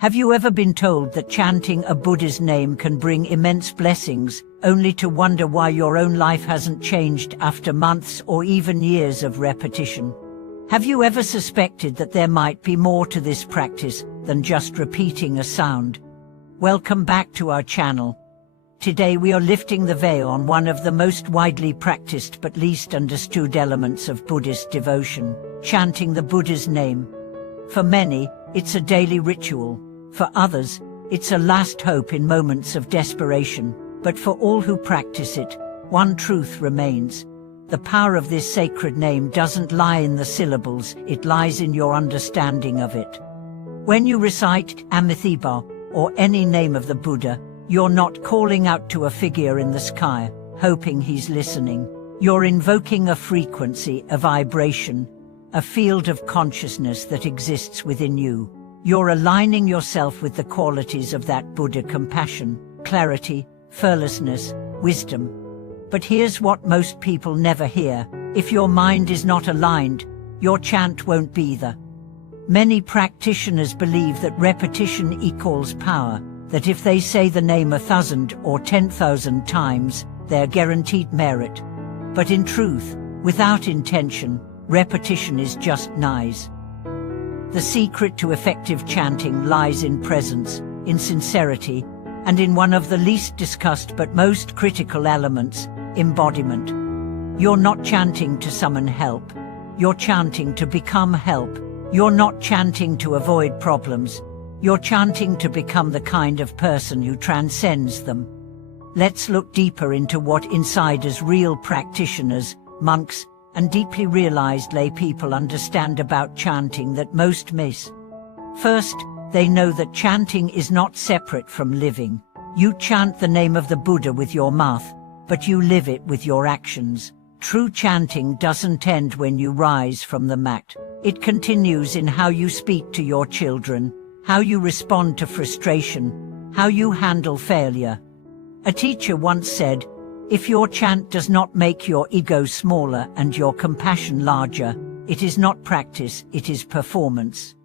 Have you ever been told that chanting a Buddha's name can bring immense blessings, only to wonder why your own life hasn't changed after months or even years of repetition? Have you ever suspected that there might be more to this practice than just repeating a sound? Welcome back to our channel. Today we are lifting the veil on one of the most widely practiced but least understood elements of Buddhist devotion, chanting the Buddha's name. For many, it's a daily ritual. For others, it's a last hope in moments of desperation. But for all who practice it, one truth remains. The power of this sacred name doesn't lie in the syllables, it lies in your understanding of it. When you recite Amitabha, or any name of the Buddha, you're not calling out to a figure in the sky, hoping he's listening. You're invoking a frequency, a vibration, a field of consciousness that exists within you. You're aligning yourself with the qualities of that Buddha: compassion, clarity, fearlessness, wisdom. But here's what most people never hear: if your mind is not aligned, your chant won't be there. Many practitioners believe that repetition equals power, that if they say the name 1,000 or 10,000 times, they're guaranteed merit. But in truth, without intention, repetition is just noise. The secret to effective chanting lies in presence, in sincerity, and in one of the least discussed but most critical elements, embodiment. You're not chanting to summon help. You're chanting to become help. You're not chanting to avoid problems. You're chanting to become the kind of person who transcends them. Let's look deeper into what insiders, real practitioners, monks, and deeply realized lay people understand about chanting that most miss. First, they know that chanting is not separate from living. You chant the name of the Buddha with your mouth, but you live it with your actions. True chanting doesn't end when you rise from the mat. It continues in how you speak to your children, how you respond to frustration, how you handle failure. A teacher once said, "If your chant does not make your ego smaller and your compassion larger, it is not practice, it is performance."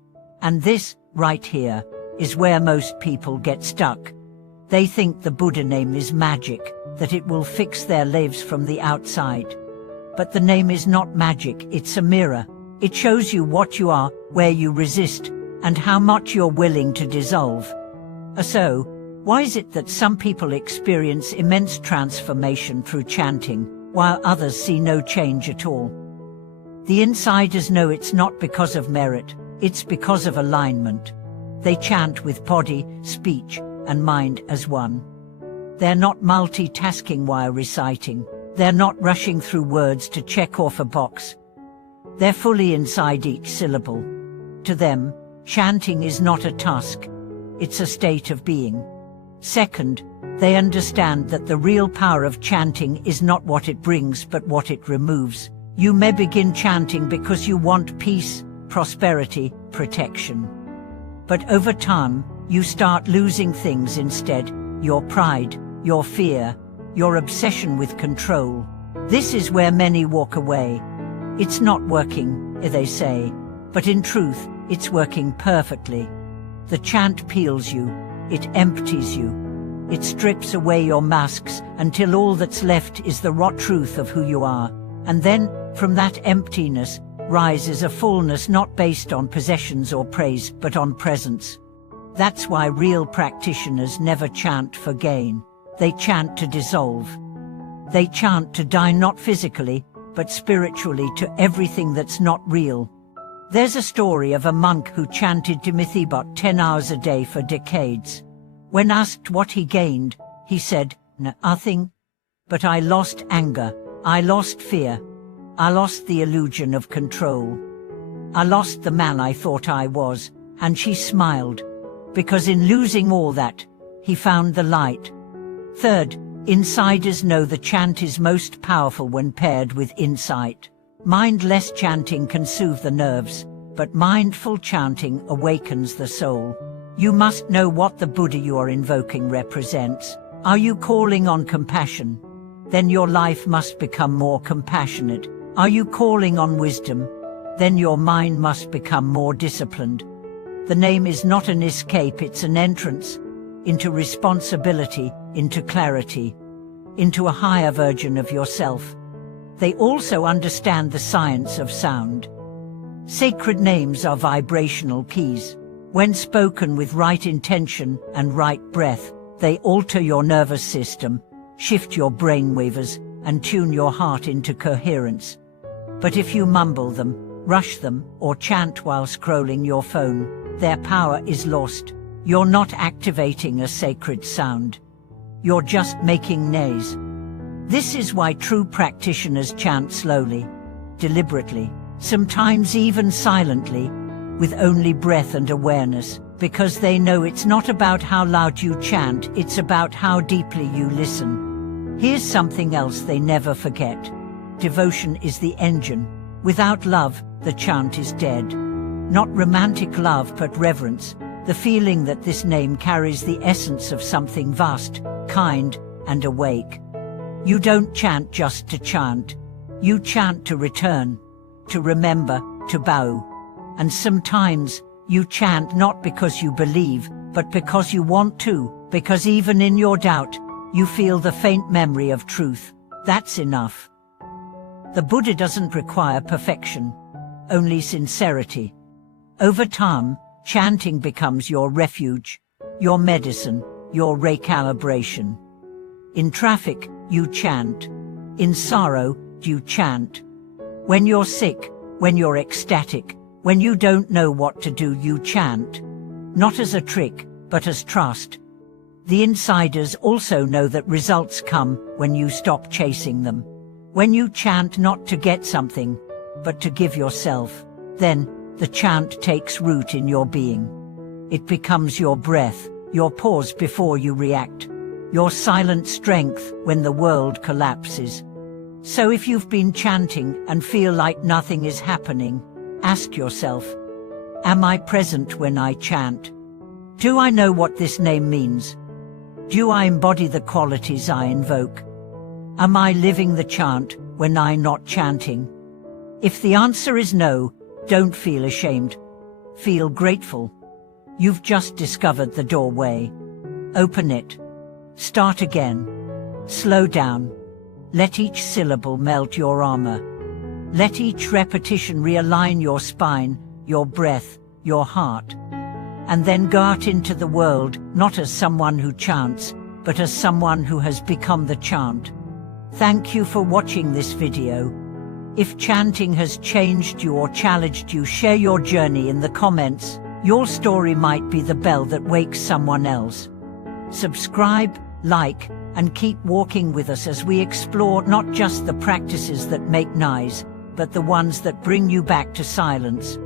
And this, right here, is where most people get stuck. They think the Buddha name is magic, that it will fix their lives from the outside. But the name is not magic, it's a mirror. It shows you what you are, where you resist, and how much you're willing to dissolve. So, why is it that some people experience immense transformation through chanting, while others see no change at all? The insiders know it's not because of merit, it's because of alignment. They chant with body, speech, and mind as one. They're not multitasking while reciting. They're not rushing through words to check off a box. They're fully inside each syllable. To them, chanting is not a task, it's a state of being. Second, they understand that the real power of chanting is not what it brings but what it removes. You may begin chanting because you want peace, prosperity, protection. But over time, you start losing things instead: your pride, your fear, your obsession with control. This is where many walk away. It's not working, they say, but in truth, it's working perfectly. The chant peels you, it empties you. It strips away your masks until all that's left is the raw truth of who you are. And then, from that emptiness, rises a fullness not based on possessions or praise, but on presence. That's why real practitioners never chant for gain. They chant to dissolve. They chant to die not physically, but spiritually, to everything that's not real. There's a story of a monk who chanted Amitabha 10 hours a day for decades. When asked what he gained, he said, "Nothing. But I lost anger, I lost fear, I lost the illusion of control. I lost the man I thought I was," and she smiled. Because in losing all that, he found the light. Third, insiders know the chant is most powerful when paired with insight. Mindless chanting can soothe the nerves, but mindful chanting awakens the soul. You must know what the Buddha you are invoking represents. Are you calling on compassion? Then your life must become more compassionate. Are you calling on wisdom? Then your mind must become more disciplined. The name is not an escape, it's an entrance into responsibility, into clarity, into a higher version of yourself. They also understand the science of sound. Sacred names are vibrational keys. When spoken with right intention and right breath, they alter your nervous system, shift your brainwaves, and tune your heart into coherence. But if you mumble them, rush them, or chant while scrolling your phone, their power is lost. You're not activating a sacred sound. You're just making noise. This is why true practitioners chant slowly, deliberately, sometimes even silently, with only breath and awareness, because they know it's not about how loud you chant, it's about how deeply you listen. Here's something else they never forget. Devotion is the engine. Without love, the chant is dead. Not romantic love, but reverence, the feeling that this name carries the essence of something vast, kind, and awake. You don't chant just to chant. You chant to return, to remember, to bow. And sometimes, you chant not because you believe, but because you want to, because even in your doubt, you feel the faint memory of truth. That's enough. The Buddha doesn't require perfection, only sincerity. Over time, chanting becomes your refuge, your medicine, your recalibration. In traffic, you chant. In sorrow, you chant. When you're sick, when you're ecstatic, when you don't know what to do, you chant. Not as a trick, but as trust. The insiders also know that results come when you stop chasing them. When you chant not to get something, but to give yourself, then the chant takes root in your being. It becomes your breath, your pause before you react, your silent strength when the world collapses. So if you've been chanting and feel like nothing is happening, ask yourself, am I present when I chant? Do I know what this name means? Do I embody the qualities I invoke? Am I living the chant when I'm not chanting? If the answer is no, don't feel ashamed. Feel grateful. You've just discovered the doorway. Open it. Start again. Slow down. Let each syllable melt your armor. Let each repetition realign your spine, your breath, your heart. And then go out into the world, not as someone who chants, but as someone who has become the chant. Thank you for watching this video. If chanting has changed you or challenged you, share your journey in the comments. Your story might be the bell that wakes someone else. Subscribe, like, and keep walking with us as we explore not just the practices that make noise, but the ones that bring you back to silence.